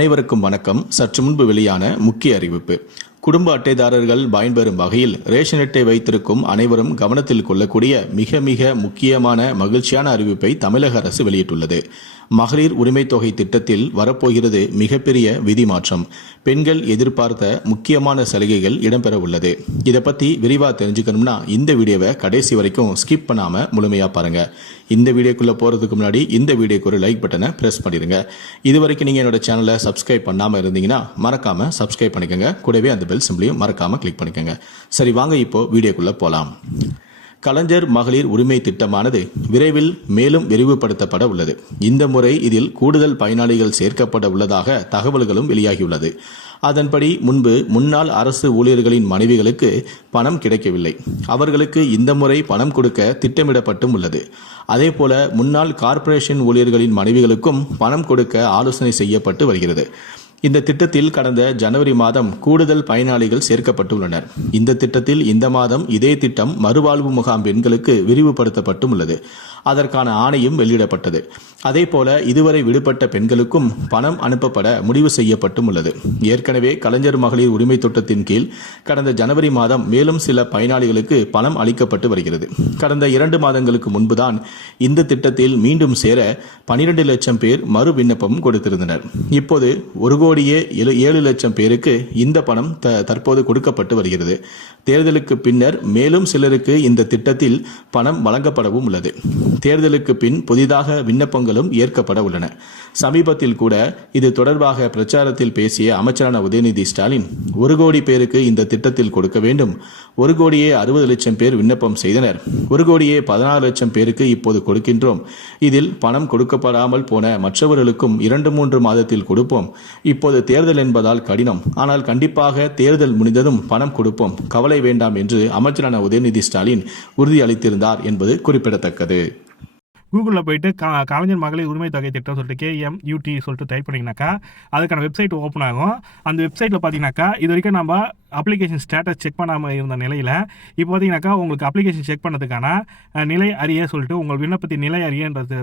அனைவருக்கும் வணக்கம். சற்று முன்பு வெளியான முக்கிய அறிவிப்பு. குடும்ப அட்டைதாரர்கள் பயன்பெறும் வகையில் ரேஷன் அட்டை வைத்திருக்கும் அனைவரும் கவனத்தில் கொள்ளக்கூடிய மிக மிக முக்கியமான மகிழ்ச்சியான அறிவிப்பை தமிழக அரசு வெளியிட்டுள்ளது. மகளிர் உரிமைத் தொகை திட்டத்தில் வரப்போகிறது மிகப்பெரிய விதி மாற்றம் பெண்கள் எதிர்பார்த்த முக்கியமான சலுகைகள் இடம்பெற உள்ளது. இதை பத்தி விரிவா தெரிஞ்சுக்கணும்னா இந்த வீடியோவை கடைசி வரைக்கும் ஸ்கிப் பண்ணாம முழுமையா பாருங்க. இந்த வீடியோக்குள்ளே போகிறதுக்கு முன்னாடி இந்த வீடியோக்கு ஒரு லைக் பட்டனை ப்ரெஸ் பண்ணிடுங்க. இது வரைக்கும் நீங்கள் என்னோட சேனலை சப்ஸ்கிரைப் பண்ணாமல் இருந்தீங்கன்னா மறக்காமல் சப்ஸ்கிரைப் பண்ணிக்கோங்க. கூடவே அந்த பெல் சிம்பிளையும் மறக்காமல் கிளிக் பண்ணிக்கோங்க. சரி வாங்க இப்போது வீடியோக்குள்ளே போகலாம் கலைஞர் மகளிர் உரிமை திட்டமானது விரைவில் மேலும் விரிவுபடுத்தப்பட உள்ளது. இந்த முறை இதில் கூடுதல் பயனாளிகள் சேர்க்கப்பட உள்ளதாக தகவல்களும் வெளியாகியுள்ளது அதன்படி முன்பு முன்னாள் அரசு ஊழியர்களின் மனைவிகளுக்கு பணம் கிடைக்கவில்லை. அவர்களுக்கு இந்த முறை பணம் கொடுக்க திட்டமிடப்பட்டும் உள்ளது. அதேபோல முன்னாள் கார்ப்பரேஷன் ஊழியர்களின் மனைவிகளுக்கும் பணம் கொடுக்க ஆலோசனை செய்யப்பட்டு வருகிறது. இந்த திட்டத்தில் கடந்த ஜனவரி மாதம் கூடுதல் பயனாளிகள் சேர்க்கப்பட்டுள்ளனர். இந்த திட்டத்தில் இந்த மாதம் இதே திட்டம் மறுவாழ்வு முகாம் பெண்களுக்கு விரிவுபடுத்தப்பட்டும் உள்ளது. அதற்கான ஆணையும் வெளியிடப்பட்டது. அதேபோல இதுவரை விடுபட்ட பெண்களுக்கும் பணம் அனுப்பப்பட முடிவு செய்யப்பட்டும் உள்ளது. ஏற்கனவே கலைஞர் மகளிர் உரிமை திட்டத்தின் கீழ் கடந்த ஜனவரி மாதம் மேலும் சில பயனாளிகளுக்கு பணம் அளிக்கப்பட்டு வருகிறது. கடந்த இரண்டு மாதங்களுக்கு முன்புதான் இந்த திட்டத்தில் மீண்டும் சேர பனிரெண்டு லட்சம் பேர் மறு விண்ணப்பம் கொடுத்திருந்தனர். இப்போது ஒரு கோடியே ஏழு- ஏழு லட்சம் பேருக்கு இந்த பணம் த- தற்போது கொடுக்கப்பட்டு வருகிறது. தேர்தலுக்கு பின்னர் மேலும் சிலருக்கு இந்த திட்டத்தில் பணம் வழங்கப்படவும் உள்ளது. தேர்தலுக்கு பின் புதிதாக விண்ணப்பங்களும் ஏற்கப்பட உள்ளன சமீபத்தில் கூட இது தொடர்பாக பிரச்சாரத்தில் பேசிய அமைச்சரான உதயநிதி ஸ்டாலின் ஒரு கோடி பேருக்கு இந்த திட்டத்தில் கொடுக்க வேண்டும். ஒரு கோடியே அறுபது லட்சம் பேர் விண்ணப்பம் செய்தனர். ஒரு கோடியே பதினாறு லட்சம் பேருக்கு இப்போது கொடுக்கின்றோம். இதில் பணம் கொடுக்கப்படாமல் போன மற்றவர்களுக்கும் இரண்டு மூன்று மாதத்தில் கொடுப்போம். இப்போது தேர்தல் என்பதால் கடினம். ஆனால் கண்டிப்பாக தேர்தல் முடிந்ததும் பணம் கொடுப்போம். கவலை வேண்டாம் என்று அமைச்சரான உதயநிதி ஸ்டாலின் உறுதியளித்திருந்தார் என்பது குறிப்பிடத்தக்கது. கூகுளில் போயிட்டு கா கலைஞர் மகளிர் உரிமை தொகை திட்டம் சொல்லிட்டு கேஎம் யூடி சொல்லிட்டு டைப் பண்ணிங்கனாக்கா அதுக்கான வெப்சைட் ஓப்பன் ஆகும். அந்த வெப்சைட்டில் பார்த்தீங்கன்னாக்கா இது வரைக்கும் நம்ம அப்ளிகேஷன் ஸ்டேட்டஸ் செக் பண்ணாமல் இருந்த நிலையில் இப்போ பார்த்தீங்கன்னாக்கா உங்களுக்கு அப்ளிகேஷன் செக் பண்ணதுக்கான நிலை அறிய சொல்லிட்டு உங்கள் விண்ணப்பத்தின் நிலை அறியன்றது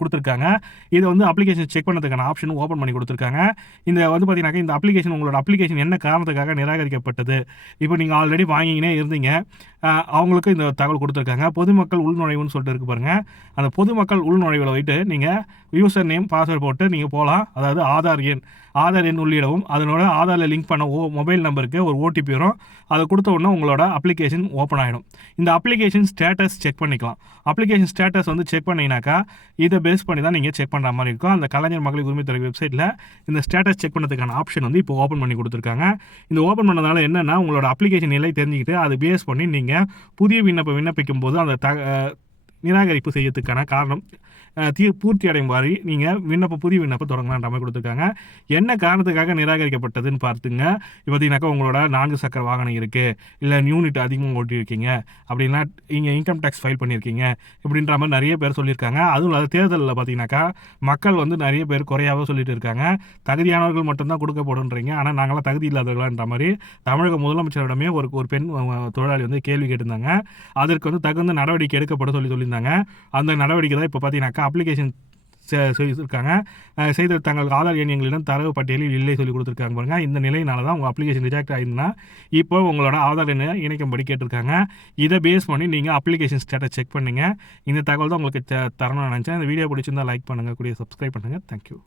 கொடுத்துருக்காங்க. இதை வந்து அப்ளிகேஷன் செக் பண்ணதுக்கான ஆப்ஷன் ஓப்பன் பண்ணி கொடுத்துருக்காங்க. இந்த வந்து பார்த்தீங்கன்னாக்கா இந்த அப்ளிகேஷன் உங்களோட அப்ளிகேஷன் என்ன காரணத்துக்காக நிராகரிக்கப்பட்டது? இப்போ நீங்கள் ஆல்ரெடி வாங்கினே இருந்தீங்க. அவங்களுக்கு இந்த தகவல் கொடுத்துருக்காங்க. பொதுமக்கள் உள்நுழைவுன்னு சொல்லிட்டு இருக்கு பாருங்கள் அந்த பொதுமக்கள் உள்நுழைவில் போயிட்டு நீங்கள் யூசர் நேம் பாஸ்வேர்டு போட்டு நீங்கள் போகலாம் அதாவது ஆதார் எண் ஆதார் எண் உள்ளிடவும். அதனோட ஆதாரில் லிங்க் பண்ண ஓ மொபைல் நம்பருக்கு ஒரு ஓடிபி வரும். அதை கொடுத்த உடனே உங்களோட அப்ளிகேஷன் ஓப்பன் ஆகிடும் இந்த அப்ளிகேஷன் ஸ்டேட்டஸ் செக் பண்ணிக்கலாம். அப்ளிகேஷன் ஸ்டேட்டஸ் வந்து செக் பண்ணிங்கனாக்கா இதை பேஸ் பண்ணி தான் நீங்கள் செக் பண்ணுற மாதிரி இருக்கும். அந்த கலைஞர் மகளிர் உரிமைத்துறை வெப்சைட்டில் இந்த ஸ்டேட்டஸ் செக் பண்ணதுக்கான ஆப்ஷன் வந்து இப்போ ஓப்பன் பண்ணி கொடுத்துருக்காங்க. இந்த ஓப்பன் பண்ணதால என்னென்னா உங்களோட அப்ளிகேஷன் நிலை தெரிஞ்சுக்கிட்டு அதை பேஸ் பண்ணி நீங்கள் புதிய விண்ணப்பம் விண்ணப்பிக்கும் போது அந்த த நிராகரிப்பு செய்யறதுக்கான காரணம் தீ பூர்த்தி அடையும் மாதிரி நீங்கள் விண்ணப்ப புதிய விண்ணப்பம் தொடங்கலான்ற மாதிரி கொடுத்துருக்காங்க. என்ன காரணத்துக்காக நிராகரிக்கப்பட்டதுன்னு பார்த்துங்க. இப்போ பார்த்தீங்கன்னாக்கா உங்களோட நான்கு சக்கர வாகனம் இருக்குது இல்லை யூனிட் அதிகமாக ஓட்டியிருக்கீங்க. அப்படின்னா நீங்கள் இன்கம் டேக்ஸ் ஃபைல் பண்ணியிருக்கீங்க. இப்படின்ற மாதிரி நிறைய பேர் சொல்லியிருக்காங்க. அதுவும் இல்லாத தேர்தலில் பார்த்தீங்கன்னாக்கா மக்கள் வந்து நிறைய பேர் குறையாவே சொல்லிட்டு இருக்காங்க. தகுதியானவர்கள் மட்டும்தான் கொடுக்கப்படுன்றீங்க ஆனால் நாங்களாம் தகுதி இல்லாதவர்களான்ற மாதிரி தமிழக முதலமைச்சரிடமே ஒரு ஒரு பெண் தொழிலாளி வந்து கேள்வி கேட்டிருந்தாங்க. அதற்கு வந்து தகுந்த நடவடிக்கை எடுக்கப்பட சொல்லி சொல்லியிருந்தாங்க. அந்த நடவடிக்கை தான் இப்போ பார்த்தீங்கன்னாக்கா அப்ளிகேஷன் சொல்லியிருக்காங்க. செய்த தங்கள் ஆதார் எண் எங்களிடம் தரவு பட்டியலில் இல்லை சொல்லி கொடுத்துருக்காங்க பாருங்க. இந்த நிலையினால தான் உங்கள் அப்ளிகேஷன் ரிஜெக்ட் ஆயிருந்தா இப்போ உங்களோட ஆதார் எண்ணை இணைக்கும்படி கேட்டிருக்காங்க. இதை பேஸ் பண்ணி நீங்கள் அப்ளிகேஷன் ஸ்டேட்டஸ் செக் பண்ணுங்கள் இந்த தகவல் தான் உங்களுக்கு த- தரணும்னு நினச்சேன். இந்த வீடியோ பிடிச்சிருந்தால் லைக் பண்ணுங்கள் கூடிய சப்ஸ்கிரைப் பண்ணுங்கள் தேங்க்யூ